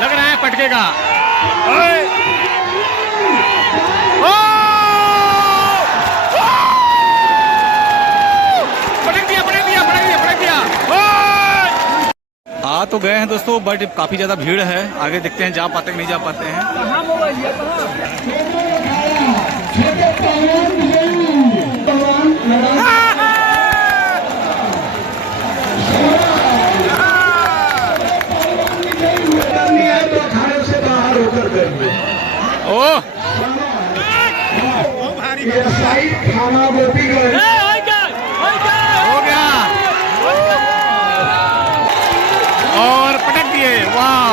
लग रहा है पटकेगा। ओए! ओ! ओ! पटक दिया, पटक दिया, पटक दिया, पटक दिया। ओए! आ तो गए हैं दोस्तों, बट काफी ज्यादा भीड़ है। आगे देखते हैं जा पाते नहीं जा पाते हैं। ओह! खाना हो गया और पटक दिए। वाह!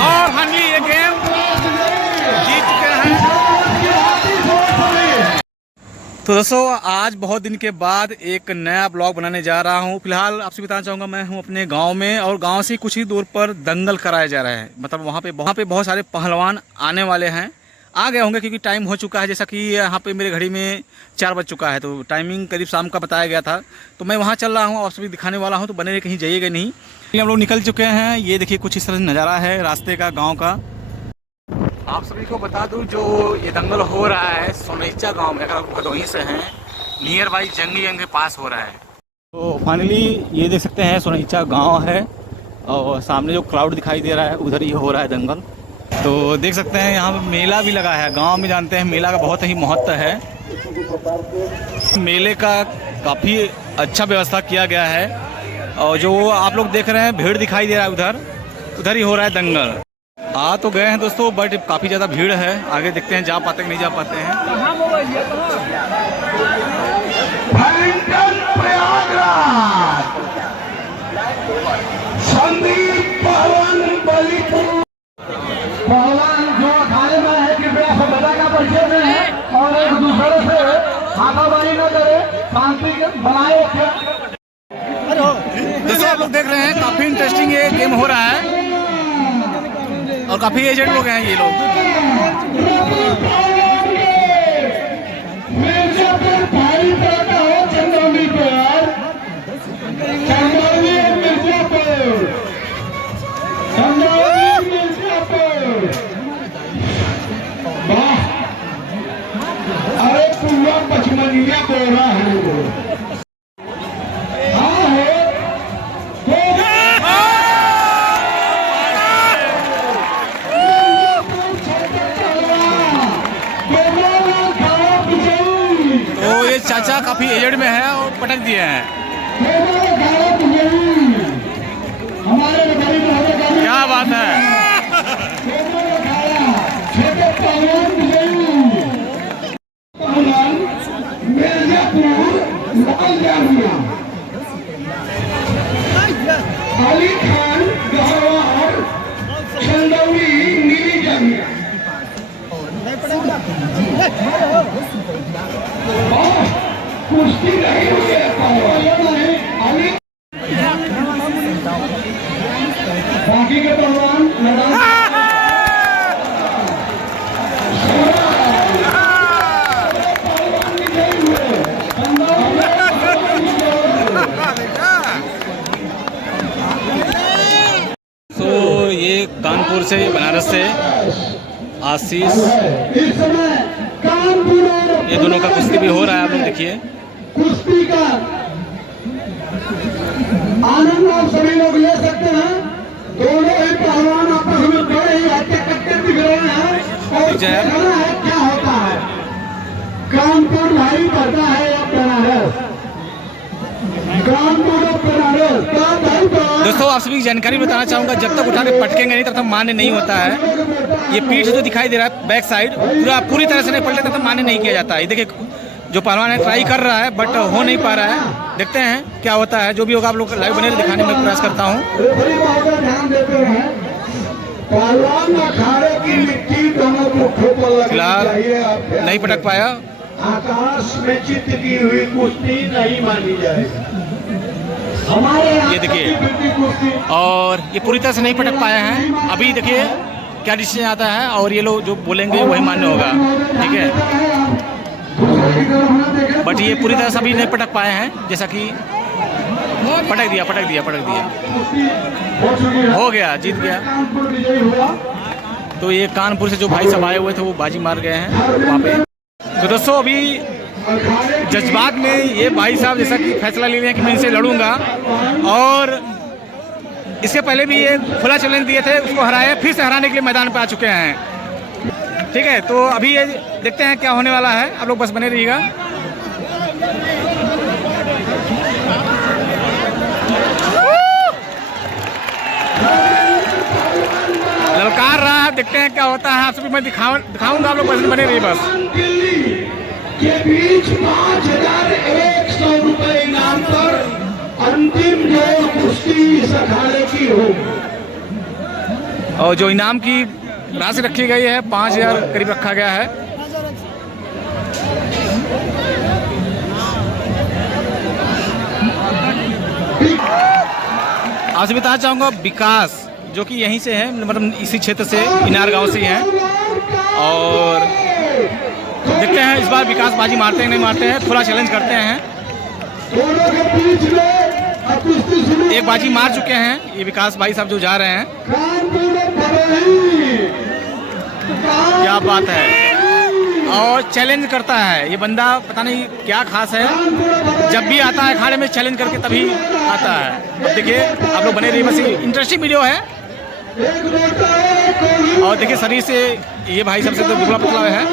और फाइनली ये गेम जीत चुके हैं। तो दोस्तों आज बहुत दिन के बाद एक नया ब्लॉग बनाने जा रहा हूँ। फिलहाल आपसे बताना चाहूँगा मैं हूँ अपने गांव में, और गांव से कुछ ही दूर पर दंगल कराया जा रहा है। मतलब वहाँ पे बहुत सारे पहलवान आने वाले हैं। आ गए होंगे क्योंकि टाइम हो चुका है, जैसा कि यहाँ पे मेरे घड़ी में 4 बज चुका है। तो टाइमिंग करीब शाम का बताया गया था। तो मैं वहाँ चल रहा हूँ और सभी दिखाने वाला हूँ, तो बने कहीं जाइएगा नहीं। हम लोग निकल चुके हैं। ये देखिए कुछ इस तरह नज़ारा है रास्ते का, गाँव का। आप सभी को बता दूं जो ये दंगल हो रहा है सोनैचा गांव में, अगर भदोही से हैं, नियर बाई जंगीगंज के पास हो रहा है। तो फाइनली ये देख सकते हैं सोनैचा गांव है, और सामने जो क्राउड दिखाई दे रहा है उधर ही हो रहा है दंगल। तो देख सकते हैं यहाँ पर मेला भी लगा है। गांव में जानते हैं मेला का बहुत ही महत्व है। मेले का काफ़ी अच्छा व्यवस्था किया गया है, और जो आप लोग देख रहे हैं भीड़ दिखाई दे रहा है उधर ही हो रहा है दंगल। आ तो गए हैं दोस्तों, बट काफ़ी ज़्यादा भीड़ है। आगे देखते हैं जा पाते नहीं जा पाते हैं। पहलवान जो अखाड़े में है कृपया सभ्यता का परिचय दें और एक दूसरे से हाथापाई न करे, शांति बनाए रखें। दोस्तों आप लोग देख रहे हैं काफ़ी इंटरेस्टिंग ये गेम हो रहा है, और काफ़ी एजेंट लोग हैं ये लोग। अरे पूरा पचमनिया बोरा है। चाचा काफी एजेड में है और पटक दिए हैं। क्या बात है। अली खान गहवार चंदौली नीली जमिया कुश्ती नहीं हुई अली बाकी के पहलवान तो ये कानपुर से बनारस से आशीष, इस समय कानपुर और ये दोनों का कुश्ती भी हो रहा है। आप लोग देखिए कुश्ती का आनंद आप सभी लोग ले सकते हैं। दोनों ही पहलवान आपस में बड़े ही हत्या करते दिख रहे हैं, और देखना है क्या होता है। कानपुर भाई पड़ता है या बनारस, कानपुर और बनारस का दोस्तों आप सभी की जानकारी बताना चाहूँगा, जब तक उठा के पटकेंगे नहीं तब तक मान्य नहीं होता है। ये पीठ जो दिखाई दे रहा है बैक साइड पूरी तरह से नहीं पलटे तब तक मान्य नहीं किया जाता है। ये देखिए जो पहलवान है ट्राई कर रहा है बट हो नहीं पा रहा है। देखते हैं क्या होता है। जो भी होगा आप लोग लाइव बने दिखाने में प्रयास करता हूँ। फिलहाल नहीं पटक पाया। आकाश में चित्र की हुई कुश्ती नहीं मानी जाएगी। ये देखिए, और ये पूरी तरह से नहीं पटक पाए हैं। अभी देखिए क्या डिसीजन आता है, और ये लोग जो बोलेंगे वही मान्य होगा। ठीक है, बट ये पूरी तरह से अभी नहीं पटक पाए हैं, जैसा कि पटक दिया पटक दिया पटक दिया, कुश्ती हो चुकी है। हो गया, जीत गया। कानपुर विजयी हुआ। तो ये कानपुर से जो भाई सब आए हुए थे वो बाजी मार गए हैं वहाँ पे। तो दोस्तों अभी जज्बात में ये भाई साहब जैसा कि फैसला ले लिया कि मैं इनसे लड़ूंगा, और इससे पहले भी ये खुला चैलेंज दिए थे, उसको हराए, फिर से हराने के लिए मैदान पर आ चुके हैं। ठीक है, तो अभी ये देखते हैं क्या होने वाला है, आप लोग बस बने रहिएगा। ललकार रहा है, देखते हैं क्या होता है, आप सभी मैं दिखाऊंगा, आप लोग बस बने रहिए बस। दिल्ली के बीच 5,100 रुपए इनाम पर अंतिम जो कुश्ती इस अखाड़े की हो। और जो इनाम की राशि रखी गई है 5,000 करीब रखा गया है। आपसे बताना चाहूँगा विकास जो कि यहीं से है, मतलब इसी क्षेत्र से, इनार गांव से ही हैं, और देखते हैं इस बार विकास बाजी मारते हैं नहीं मारते हैं, थोड़ा चैलेंज करते हैं। दोनों के बीच में अब कुश्ती शुरू। एक बाजी मार चुके हैं ये विकास भाई साहब जो जा रहे हैं। कानपुर बड़ोही। क्या बात है, और चैलेंज करता है ये बंदा, पता नहीं क्या खास है, जब भी आता है अखाड़े में चैलेंज करके तभी आता है। अब देखिए आप लोग बने रहिए, बस इंटरेस्टिंग वीडियो है। और देखिए शरीर से ये भाई सबसे तो दुबला पतला है।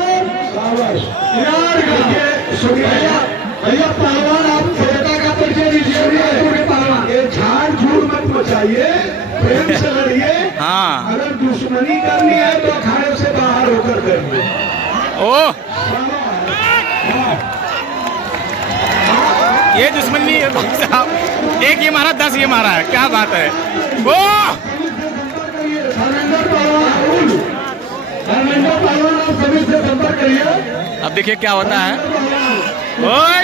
भैया पहलवान आप श्वेता का परिचय दीजिए। पहलवान ये झाड़ झूड़ मत मचाइए, प्रेम से लड़िए। हाँ, अगर दुश्मनी करनी है तो अखाड़े से बाहर होकर करिए। ओह ये दुश्मनी है भाई साहब, एक ये मारा 10 ये मारा है, क्या बात है। ओह पहलवान आप सभी से संपर्क करिए। अब देखिए क्या होता है। ओए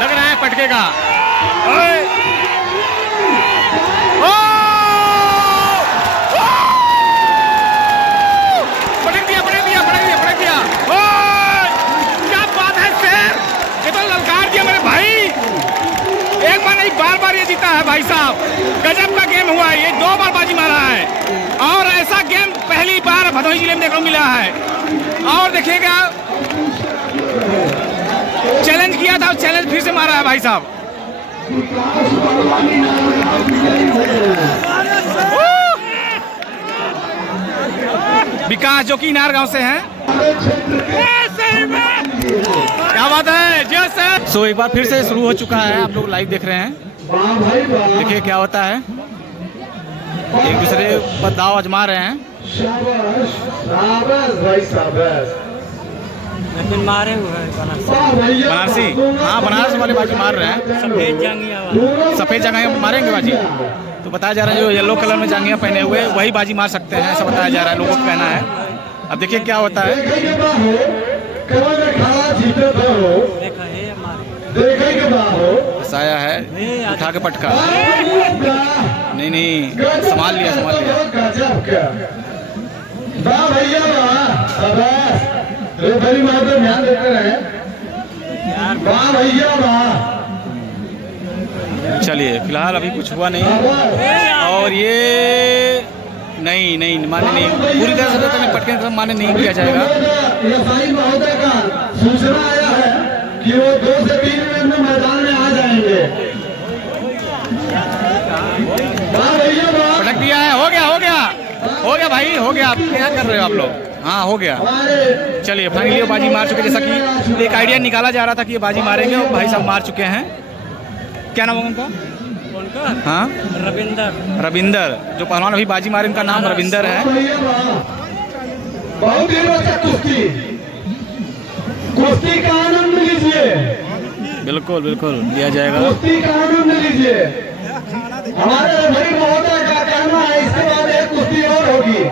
लग रहा है पटके का। ओए पटक दिया पटक दिया पटक दिया पटक दिया। ओए क्या बात है सर, ये तो ललकार दिया मेरे भाई, एक बार नहीं बार बार ये जीता है भाई साहब। गजब का गेम हुआ है, ये 2 बार बाजी मारा है, और ऐसा गेम पहली बार भदोही जिले में देखने को मिला है। और देखिएगा चैलेंज किया था, चैलेंज फिर से मारा है भाई साहब। विकास जो कि इनार गांव से हैं। क्या बात है जी सर। सो एक बार फिर से शुरू हो चुका है, आप लोग लाइव देख रहे हैं, देखिए क्या होता है। एक दूसरे पर दाव आजमा रहे हैं। मारे हुए हैं बनारसी, हाँ बनारस वाले बाजी मार रहे हैं। सफेद जांघिया मारेंगे बाजी, तो बताया जा रहा है जो येलो कलर में जांघिया पहने हुए वही बाजी मार सकते हैं, ऐसा बताया जा रहा है, लोगों को कहना है। अब देखिए क्या होता है। फसाया है, उठा के पटका, नहीं नहीं संभाल लिया संभाल लिया। भैया रेफरी मार पर ध्यान देते रहे। वाह भैया वाह। चलिए फिलहाल अभी कुछ हुआ नहीं, और ये नहीं नहीं माने नहीं, पूरी तरह से पटके की माने नहीं किया जाएगा। रसाई महोदय का सूचना आया है कि वो 2 से 3 मिनट में मैदान में आ जाएंगे। वाह भैया वाह। पटक दिया है, हो गया हो गया हो गया भाई, हो गया। आप क्या कर रहे हो आप लोग? हाँ हो गया। चलिए फाइनली वो बाजी मार चुके, जैसा कि एक आइडिया निकाला जा रहा था कि ये बाजी मारेंगे, और भाई साहब मार चुके हैं। क्या नाम होगा उनका? हाँ रविंदर, जो पहलवान अभी बाजी मारे उनका नाम रविंदर है। बहुत ही रोचक कुश्ती, कुश्ती का आनंद लीजिए। बिल्कुल बिल्कुल लिया जाएगा। कुश्ती का आनंद लीजिए। हमारे रेफरी महोदय का कहना है इसके बाद एक कुश्ती और होगी।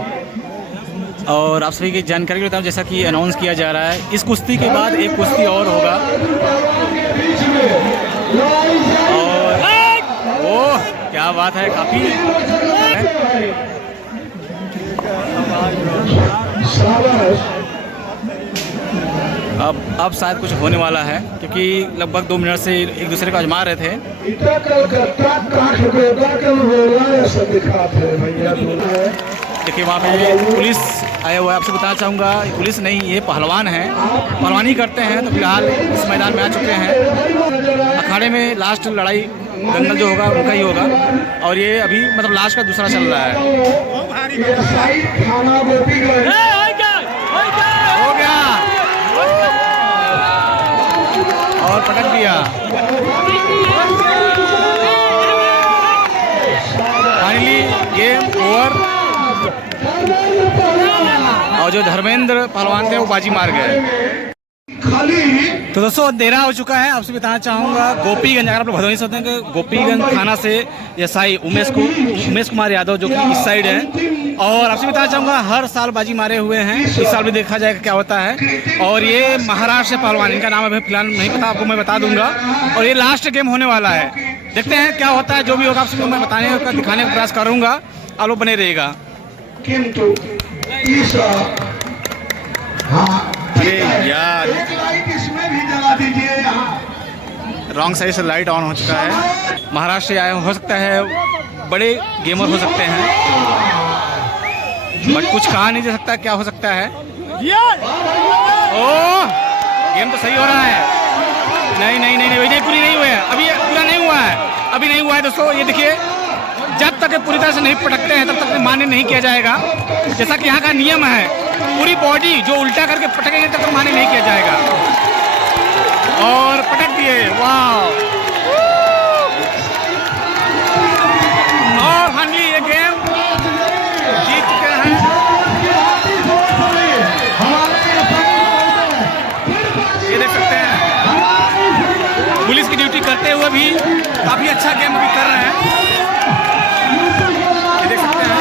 और आप सभी की जानकारी बताऊं, जैसा कि अनाउंस किया जा रहा है, इस कुश्ती के बाद एक कुश्ती और होगा। और ओह क्या बात है, काफी अब शायद कुछ होने वाला है, क्योंकि लगभग 2 मिनट से एक दूसरे को आजमा रहे थे। इतना कलकत्ता काठ गोदा कल होगा ऐसा दिखाते भैया दोनों। देखिए वहाँ पे पुलिस आया हुआ है। आपसे बताना चाहूँगा पुलिस नहीं, ये पहलवान हैं, पहलवानी करते हैं। तो फिलहाल इस मैदान में आ चुके हैं। अखाड़े में लास्ट लड़ाई दंगल जो होगा उनका ही होगा, और ये अभी मतलब लास्ट का दूसरा चल रहा है। हो गया और पटक दिया। फाइनली गेम ओवर, और जो धर्मेंद्र पहलवान थे वो बाजी मार गए। तो दोस्तों अंधेरा हो चुका है। आपसे बताना चाहूँगा गोपीगंज, अगर आप लोग भदोही से होते हैं कि गोपीगंज थाना से एसआई उमेश कुमार यादव जो कि इस साइड है, और आपसे बताना चाहूँगा हर साल बाजी मारे हुए हैं। इस साल भी देखा जाएगा क्या होता है। और ये महाराष्ट्र से पहलवान, इनका नाम अभी फिलहाल नहीं पता, आपको मैं बता दूंगा। और ये लास्ट गेम होने वाला है, देखते हैं क्या होता है। जो भी होगा आपसे मैं बताने का दिखाने का प्रयास करूँगा, आप लोग बने रहेगा। अरे यार इसमें भी जला दीजिए यहाँ। रॉन्ग साइड से लाइट ऑन हो चुका है। महाराष्ट्र से आए हो सकता है बड़े गेमर हो सकते हैं, बट कुछ कहा नहीं जा सकता क्या हो सकता है। ओह गेम तो सही हो रहा है। नहीं नहीं नहीं नहीं, पूरी नहीं हुआ है अभी, पूरा नहीं हुआ है, अभी नहीं हुआ है दोस्तों। ये देखिए जब तक पूरी तरह से नहीं पटकते हैं तब तक मान्य नहीं किया जाएगा। जैसा कि यहाँ का नियम है, पूरी बॉडी जो उल्टा करके पटकेंगे तब तक मान्य नहीं किया जाएगा। और पटक दिए, वाह। और फाइनली ये गेम जीत चुके हैं। ये देख सकते हैं पुलिस की ड्यूटी करते हुए भी काफी अच्छा गेम अभी कर रहे हैं। ये देख सकते हैं,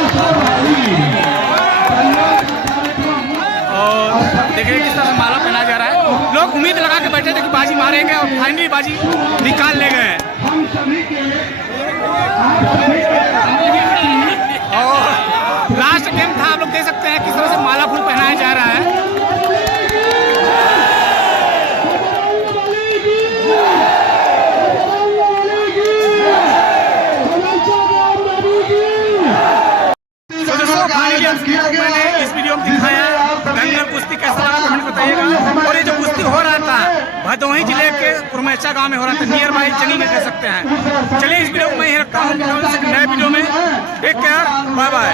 और देखिए किस तरह से माला पहना जा रहा है। लोग उम्मीद लगा के बैठे थे कि बाजी मारेंगे, और फाइनली बाजी निकाल ले गए। और लास्ट गेम था, आप लोग देख सकते हैं किस तरह से माला फूल पहनाया जा रहा है। मैंने इस वीडियो में दिखाया दंगल कुश्ती कैसा लगा कमेंट बताइएगा। और ये जो कुश्ती हो रहा था भदोही जिले के कुरमेचा गांव में हो रहा था, नियर बाई जंगी में कह सकते हैं। चलिए इस वीडियो को मैं यही रखता हूँ, नए वीडियो में टेक केयर, बाय बाय।